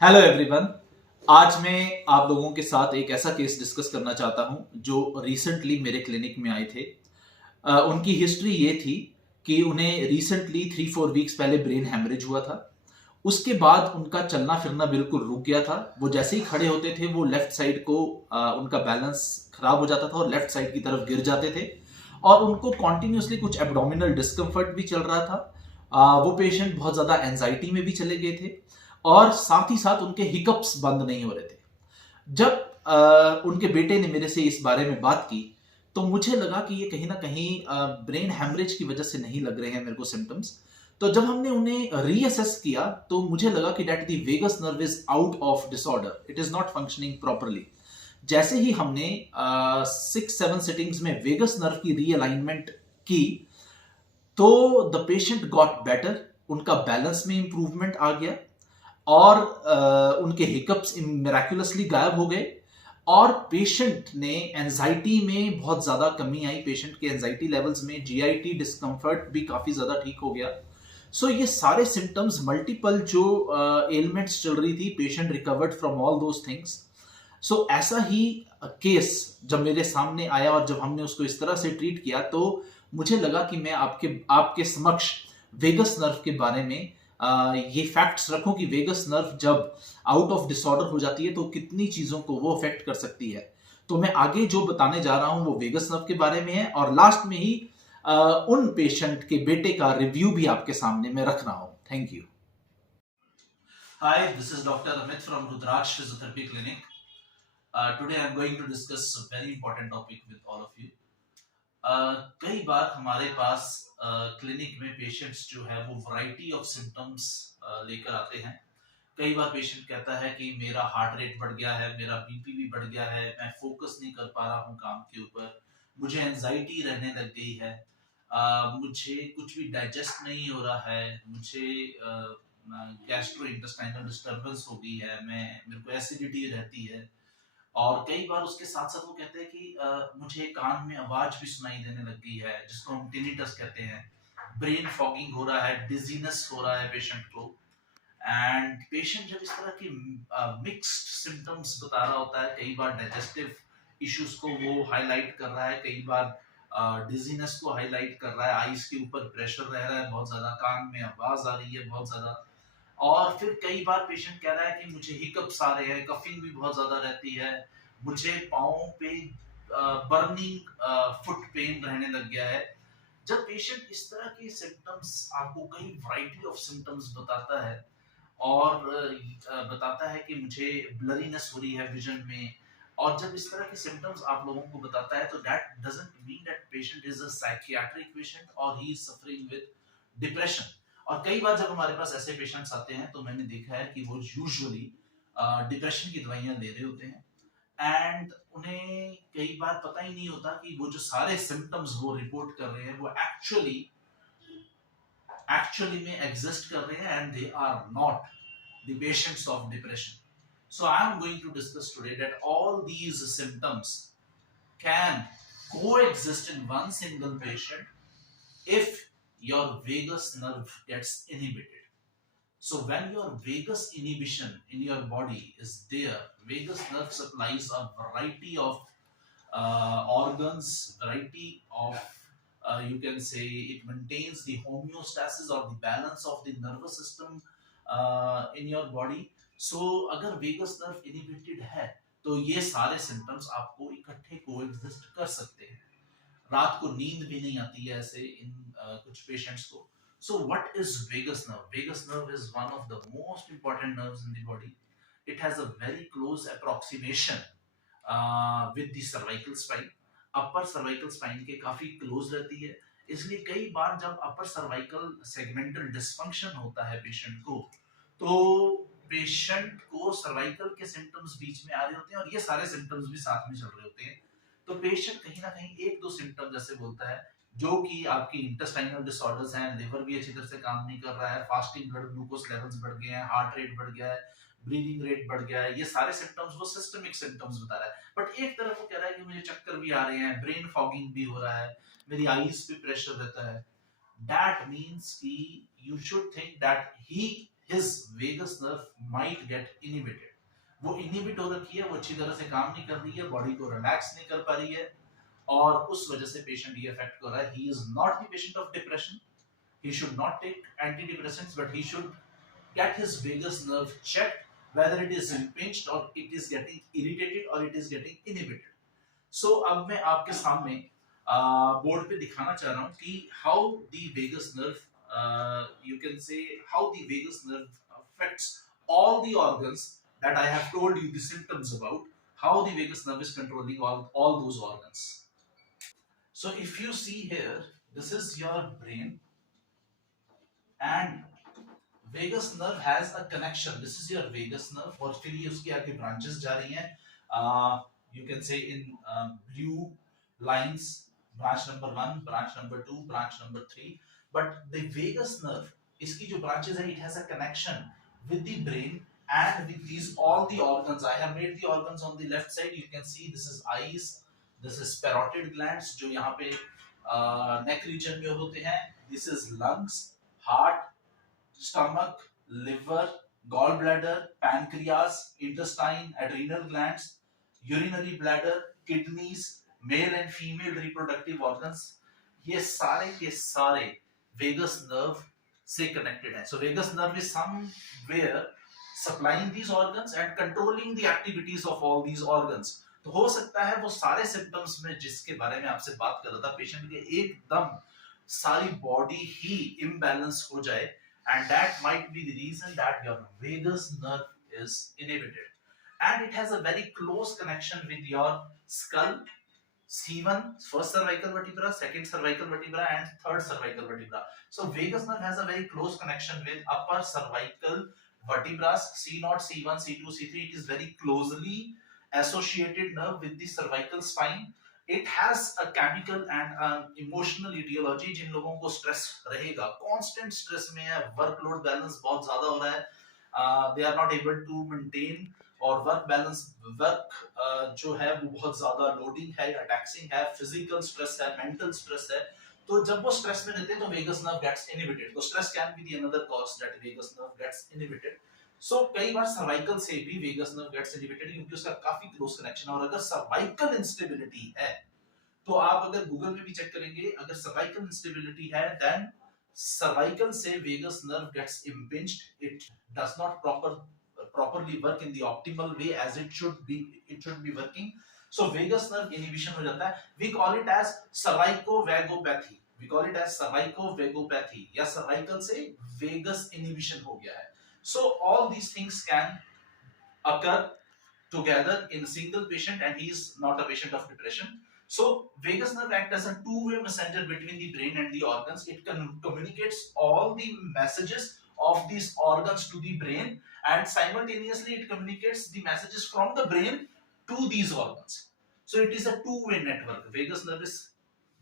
Hello everyone. आज मैं आप लोगों के साथ एक ऐसा केस डिस्कस करना चाहता हूं जो रिसेंटली मेरे क्लिनिक में आए थे। उनकी हिस्ट्री ये थी कि उन्हें रिसेंटली 3-4 वीक्स पहले ब्रेन हैमरेज हुआ था। उसके बाद उनका चलना फिरना बिल्कुल रुक गया था। वो जैसे ही खड़े होते थे वो लेफ्ट साइड को उनका बैलेंस खराब हो जाता था और लेफ्ट साइड की तरफ गिर जाते थे और उनको कॉन्टिन्यूसली कुछ एब्डोमिनल डिस्कम्फर्ट भी चल रहा था। वो पेशेंट बहुत ज्यादा एंजाइटी में भी चले गए थे और साथ ही साथ उनके हिकअप्स बंद नहीं हो रहे थे। जब उनके बेटे ने मेरे से इस बारे में बात की तो मुझे लगा कि ये कहीं ना कहीं ब्रेन हैमरेज की वजह से नहीं लग रहे हैं मेरे को सिम्टम्स। तो जब हमने उन्हें रीअसेस किया तो मुझे लगा कि that the vagus nerve is out of disorder, it is not functioning properly. जैसे ही हमने 6-7 सिटिंग्स में वेगस नर्व की रीअलाइनमेंट की तो द पेशेंट गॉट बेटर, उनका बैलेंस में इंप्रूवमेंट आ गया और उनके हिकअप्स मिराकुलसली गायब हो गए और पेशेंट ने एंजाइटी में बहुत ज्यादा कमी आई। पेशेंट के एंजाइटी लेवल्स में जीआईटी डिस्कम्फर्ट भी काफी ज्यादा ठीक हो गया। सो ये सारे सिम्टम्स मल्टीपल जो एलिमेंट्स चल रही थी, patient recovered from all those things. So ऐसा ही केस जब मेरे सामने आया और जब हमने उसको इस तरह से ट्रीट किया तो मुझे लगा कि मैं आपके आपके समक्ष वेगस नर्व के बारे में ये फैक्ट्स रखूं कि वेगस नर्व जब आउट ऑफ डिसऑर्डर हो जाती है तो कितनी चीजों को वो अफेक्ट कर सकती है। तो मैं आगे जो बताने जा रहा हूं वो वेगस नर्व के बारे में है और लास्ट में ही उन पेशेंट के बेटे का रिव्यू भी आपके सामने मैं रख रहा हूं। Thank you. Hi, this is Dr. Amit from Rudraksh Physiotherapy Clinic. Today I am going to discuss a very important topic with all of you. कई बार हमारे पास क्लिनिक में पेशेंट्स जो है वो वैरायटी ऑफ सिम्टम्स लेकर आते हैं। कई बार पेशेंट कहता है कि मेरा हार्ट रेट बढ़ गया है, मेरा बीपी भी बढ़ गया है, मैं फोकस नहीं कर पा रहा हूँ काम के ऊपर, मुझे एंजाइटी रहने लग गई है, मुझे कुछ भी डाइजेस्ट नहीं हो रहा है, मुझे गैस्ट्रो इंटेस्टाइनल डिस्टर्बेंस हो गई है, मेरे को एसिडिटी रहती है। और कई बार उसके साथ साथ वो कहते हैं कि मुझे कान में आवाज भी सुनाई देने लग गई है जिसको हम टिनिटस कहते हैं, ब्रेन फॉगिंग हो रहा है, डिजीनेस हो रहा है पेशेंट को। एंड पेशेंट जब इस तरह की मिक्स्ड सिम्टम्स बता रहा होता है, कई बार डाइजेस्टिव इश्यूज को वो हाईलाइट कर रहा है, कई बार डिजीनेस को हाईलाइट कर रहा है, आईज के ऊपर प्रेशर रह रहा है बहुत ज्यादा, कान में आवाज आ रही है बहुत ज्यादा। और फिर कई बार पेशेंट कह रहा है कि मुझे हिकअप्स आ रहे हैं, कफिंग भी बहुत ज्यादा रहती है, मुझे पाँव पे बर्निंग फुट पेन रहने लग गया है। जब पेशेंट इस तरह के सिम्टम्स आपको कई वैरायटी ऑफ सिम्टम्स बताता है और बताता है कि मुझे ब्लरीनेस हो रही है विजन में, और जब इस तरह के सिम्टम्स आप लोगों को बताता है तो that doesn't mean that patient is a psychiatric patient और he is suffering with depression. और कई बार जब हमारे पास ऐसे पेशेंट्स आते हैं तो मैंने देखा है कि वो यूजुअली डिप्रेशन की दवाइयां ले रहे होते हैं एंड उन्हें कई बार पता ही नहीं होता कि वो जो सारे सिम्टम्स वो रिपोर्ट कर रहे हैं वो एक्चुअली में एग्जिस्ट कर रहे हैं and they are not the patients of depression. So I am going to discuss today that all these symptoms can coexist in one single patient if your vagus nerve gets inhibited. So when your vagus inhibition in your body is there, vagus nerve supplies a variety of organs, variety of you can say it maintains the homeostasis or the balance of the nervous system in your body. So अगर vagus nerve inhibited है तो ये सारे symptoms आपको इकट्ठे coexist कर सकते हैं। रात को नींद भी नहीं आती है ऐसे इन कुछ पेशेंट्स को। So what is vagus nerve? Vagus nerve is one of the most important nerves in the body. It has a very close approximation with the cervical spine. Upper cervical spine के काफी close रहती है, इसलिए कई बार जब अपर cervical segmental dysfunction होता है patient को तो पेशेंट को सर्वाइकल के सिम्टम्स बीच में आ रहे होते हैं और ये सारे सिम्टम्स भी साथ में चल रहे होते हैं। तो पेशेंट कहीं ना कहीं एक दो सिम्टम जैसे बोलता है जो कि आपकी इंटेस्टाइनल डिसऑर्डर्स हैं, लिवर भी अच्छी तरह से काम नहीं कर रहा है, फास्टिंग ब्लड ग्लूकोज लेवल्स बढ़ गए हैं, हार्ट रेट बढ़ गया है, ब्रीदिंग रेट बढ़ गया है, ये सारे सिम्टम्स वो सिस्टमिक सिम्टम्स बता रहा है। बट एक तरफ वो कह रहा है कि मुझे चक्कर भी आ रहे हैं, ब्रेन फॉगिंग भी हो रहा है, मेरी आईज पे प्रेशर रहता है। दैट मीन्स कि you should think that his vagus nerve might get inhibited. वो इनहिबिट हो रखी है, वो अच्छी तरह से काम नहीं कर रही है, बॉडी को रिलैक्स नहीं कर पा रही है, और उस वजह से पेशेंट ये अफेक्ट कर रहा है. He is not the patient of depression. He should not take antidepressants, but he should get his vagus nerve checked whether it is impinged or it is getting irritated or it is getting inhibited. So अब मैं आपके सामने board पे दिखाना चाह रहा हूँ कि how the vagus nerve, you can say how the vagus nerve affects all the organs that I have told you the symptoms about, how the vagus nerve is controlling all those organs. So if you see here, this is your brain, and vagus nerve has a connection. This is your vagus nerve, और फिर ये उसकी आगे branches जा रही हैं. You can say in blue lines, branch number 1, branch number 2, branch number 3. But the vagus nerve, इसकी जो branches है, it has a connection with the brain and with these all the organs. I have made the organs on the left side. You can see this is eyes, this is parotid glands जो यहाँ पे neck region में होते हैं. This is lungs, heart, stomach, liver, gallbladder, pancreas, intestine, adrenal glands, urinary bladder, kidneys, male and female reproductive organs. ये सारे के सारे vagus nerve से connected हैं. So vagus nerve is somewhere supplying these organs and controlling the activities of all these organs. तो हो सकता है वो सारे symptoms में जिसके बारे में आपसे बात कर रहा था, पेशेंट के एकदम सारी बॉडी ही इम्बैलेंस हो जाए, and that might be the reason that your vagus nerve is inhibited. And it has a very close connection with your skull, C1, first cervical vertebra, second cervical vertebra, and third cervical vertebra. So vagus nerve has a very close connection with upper cervical vertebrae, C0, C1, C2, C3. It is very closely associated nerve with the cervical spine. It has a chemical and emotional etiology. जिन लोगों को stress रहेगा, constant stress में है, workload balance बहुत ज्यादा हो रहा है, they are not able to maintain, और वर्क बैलेंस जो है वो बहुत ज्यादा लोडिंग है या टैक्सिंग है, फिजिकल स्ट्रेस है, मेंटल स्ट्रेस है, तो जब वो स्ट्रेस में रहते हैं तो वेगस नर्व गेट्स इनहिबिटेड. तो stress can be the another cause that vagus nerve gets inhibited. So कई बार सर्वाइकल से भी वेगस नर्व गेट्स इनहिबिटेड क्योंकि उसका काफी क्लोज कनेक्शन है. और अगर सर्वाइकल इंस्टेबिलिटी है तो आप अगर गूगल में भी चेक करेंगे, अगर सर्वाइकल इंस्टेबिलिटी है देन सर्वाइकल से vagus nerve gets impinged, it does not properly work in the optimal way as it should be working. So vagus nerve inhibition हो जाता है. We call it as cervicovagopathy. या cervical से vagus inhibition हो गया है. So all these things can occur together in a single patient, and he is not a patient of depression. So vagus nerve acts as a two-way messenger between the brain and the organs. It communicates all the messages of these organs to the brain, and simultaneously it communicates the messages from the brain to these organs. So it is a two-way network. Vagus nerve is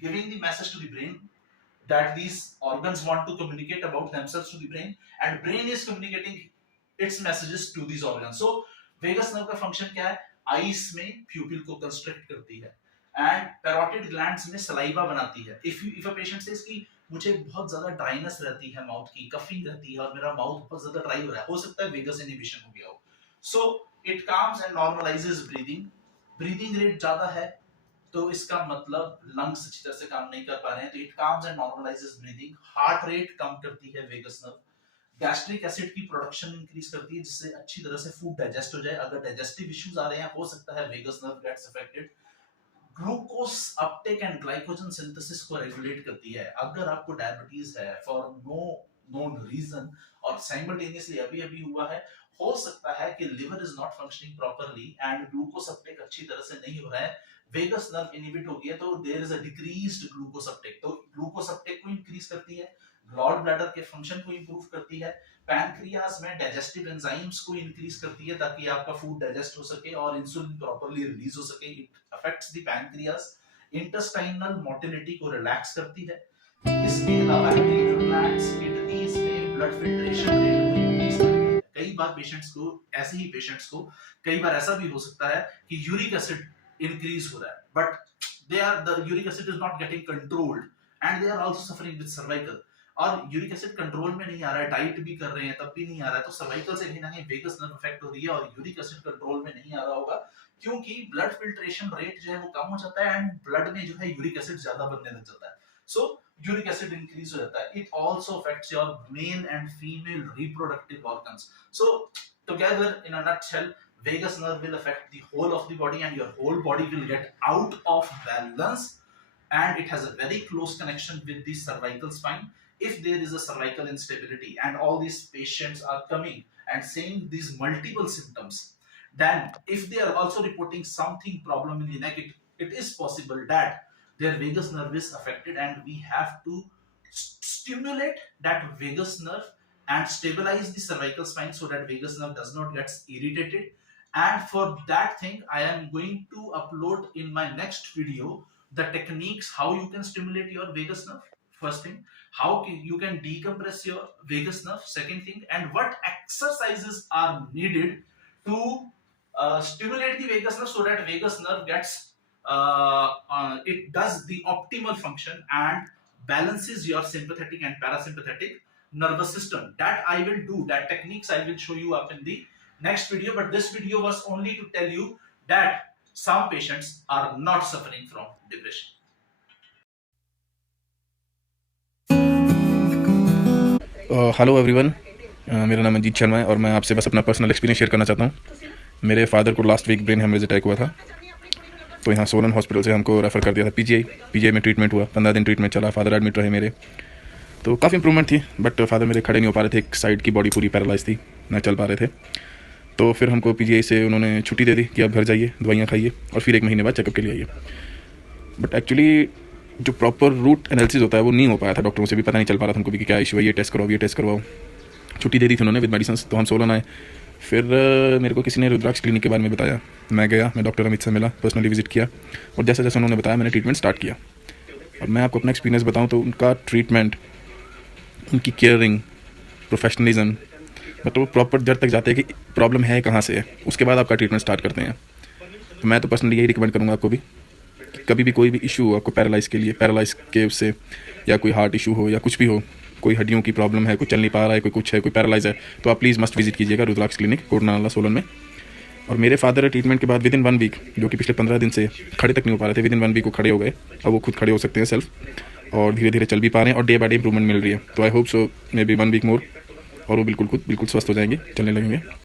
giving the message to the brain that these organs want to communicate about themselves to the brain, and brain is communicating its messages to these organs. So vagus nerve का function क्या है? Eyes में pupil को constrict करती है, and parotid glands में saliva बनाती है. If a patient says कि मुझे बहुत ज्यादा ड्राइनेस रहती है, माउथ की कफिंग रहती है और मेरा माउथ बहुत ज्यादा ड्राई हो रहा है, हो सकता है वेगस इनहिबिशन हो गया हो. So it calms and normalises breathing. Breathing rate ज्यादा है तो इसका मतलब लंग्स अच्छी तरह से काम नहीं कर पा रहे हैं, तो it calms and normalises breathing. Heart rate कम करती है वेगस नर्व. गैस्ट्रिक एसिड की प्रोडक्शन इंक्रीज करती है जिससे अच्छी तरह से फूड डाइजेस्ट हो जाए. अगर डाइजेस्टिव इश्यूज आ रहे हैं हो सकता है vagus nerve gets affected. Glucose uptake and glycogen synthesis को रेगुलेट करती है. अगर आपको डायबिटीज है फॉर नो नोन रीजन और साइमल्टेनियसली अभी अभी हुआ है, हो सकता है कि liver is not functioning properly and glucose uptake अच्छी तरह से नहीं हो रहा है, वेगस नर्व इनहिबिट हो गया, तो there is a decreased glucose uptake. तो ग्लूकोज अपटेक को इंक्रीज करती है, गॉल ब्लैडर के फंक्शन को इंप्रूव करती है, पैनक्रियाज में डाइजेस्टिव एंजाइम्स को इंक्रीज करती है ताकि आपका फूड डाइजेस्ट हो सके और इंसुलिन प्रॉपर्ली रिलीज हो सके. It affects the pancreas. Intestinal motility को रिलैक्स करती है. इसके अलावा एड्रिनल ग्लैंड्स, किडनीज में ब्लड फिल्ट्रेशन रेट को इंक्रीज करती है. कई बार पेशेंट्स को, ऐसे ही पेशेंट्स को कई बार ऐसा भी हो सकता है कि यूरिक एसिड इंक्रीज हो रहा है, but the uric acid is not getting controlled and they are also suffering with cervical. और यूरिक एसिड कंट्रोल में नहीं आ रहा है, डाइट भी कर रहे हैं तब भी नहीं आ रहा है, तो सर्वाइकल से कहीं ना कहीं वेगस नर्व अफेक्ट हो रही है और यूरिक एसिड कंट्रोल में नहीं आ रहा होगा, क्योंकि ब्लड फिल्ट्रेशन रेट जो है वो कम हो जाता है एंड ब्लड में जो है यूरिक एसिड ज्यादा बनने लग जाता है, सो यूरिक एसिड इंक्रीज हो जाता है। It also affects your male and female reproductive organs. So together in a nutshell, vagus nerve will affect the whole of the body and your whole body will get out of balance, and it has a very close connection with the cervical spine. If there is a cervical instability and all these patients are coming and saying these multiple symptoms, then if they are also reporting something problem in the neck, it is possible that their vagus nerve is affected, and we have to stimulate that vagus nerve and stabilize the cervical spine so that vagus nerve does not get irritated. And for that thing I am going to upload in my next video the techniques how you can stimulate your vagus nerve. First thing, how you can decompress your vagus nerve. Second thing, and what exercises are needed to stimulate the vagus nerve so that vagus nerve gets it does the optimal function and balances your sympathetic and parasympathetic nervous system. That I will do, that techniques I will show you up in the next video, but this video was only to tell you that some patients are not suffering from depression. Hello everyone, मेरा नाम अजीत शर्मा है और मैं आपसे बस अपना personal experience share करना चाहता हूँ। मेरे फादर को last week brain haemorrhage attack हुआ था, तो यहाँ सोलन हॉस्पिटल से हमको रेफ़र कर दिया था पीजीआई में ट्रीटमेंट हुआ। 15 दिन ट्रीटमेंट चला, फादर एडमिट रहे मेरे, तो काफ़ी इंप्रूवमेंट थी, बट फादर मेरे खड़े नहीं हो पा रहे थे, एक साइड की बॉडी पूरी पैरालाइज थी, ना चल पा रहे थे। तो फिर हमको पीजीआई से उन्होंने छुट्टी दे दी कि आप घर जाइए, दवाइयाँ खाइए और फिर 1 महीने बाद चेकअप के लिए आइए। बट एक्चुअली जो प्रॉपर रूट एनालिसिस होता है वो नहीं हो पाया था, डॉक्टरों से भी पता नहीं चल पा रहा था हमको भी कि क्या इशू है, ये टेस्ट करवाओ, ये टेस्ट करवाओ। छुट्टी दे दी थी उन्होंने विद मेडिसिन। तो हम सोलन आए, फिर मेरे को किसी ने रुद्राक्ष क्लिनिक के बारे में बताया, मैं गया, मैं डॉक्टर अमित से मिला, पर्सनली विजिट किया और जैसे जैसे उन्होंने बताया मैंने ट्रीटमेंट स्टार्ट किया। और मैं आपको अपना एक्सपीरियंस बताऊँ तो उनका ट्रीटमेंट, उनकी केयरिंग, प्रोफेशनलिज्म, मतलब वो प्रॉपर जड़ तक जाते हैं कि प्रॉब्लम है कहाँ से है, उसके बाद आपका ट्रीटमेंट स्टार्ट करते हैं। तो मैं तो पर्सनली यही रिकमेंड करूँगा आपको भी कि कभी भी कोई भी इशू हो आपको पैरालाइज के लिए, पैरालाइज के उससे, या कोई हार्ट इशू हो या कुछ भी हो, कोई हड्डियों की प्रॉब्लम है, कोई चल नहीं पा रहा है, कोई कुछ है, कोई पैरालाइज है, तो आप प्लीज़ मस्ट विजिट कीजिएगा रुद्राक्ष क्लिनिक, कोटनाला सोलन में। और मेरे फादर ट्रीटमेंट के बाद विदिन 1 वीक, जो कि पिछले 15 दिन से खड़े तक नहीं हो पा रहे थे, विदिन 1 वीक वो खड़े हो गए। अब वो खुद खड़े हो सकते हैं सेल्फ, और धीरे धीरे चल भी पा रहे हैं और डे बाय डे इंप्रूवमेंट मिल रही है। तो I hope so may be 1 week more और वो बिल्कुल स्वस्थ हो जाएंगे, चलने लगेंगे।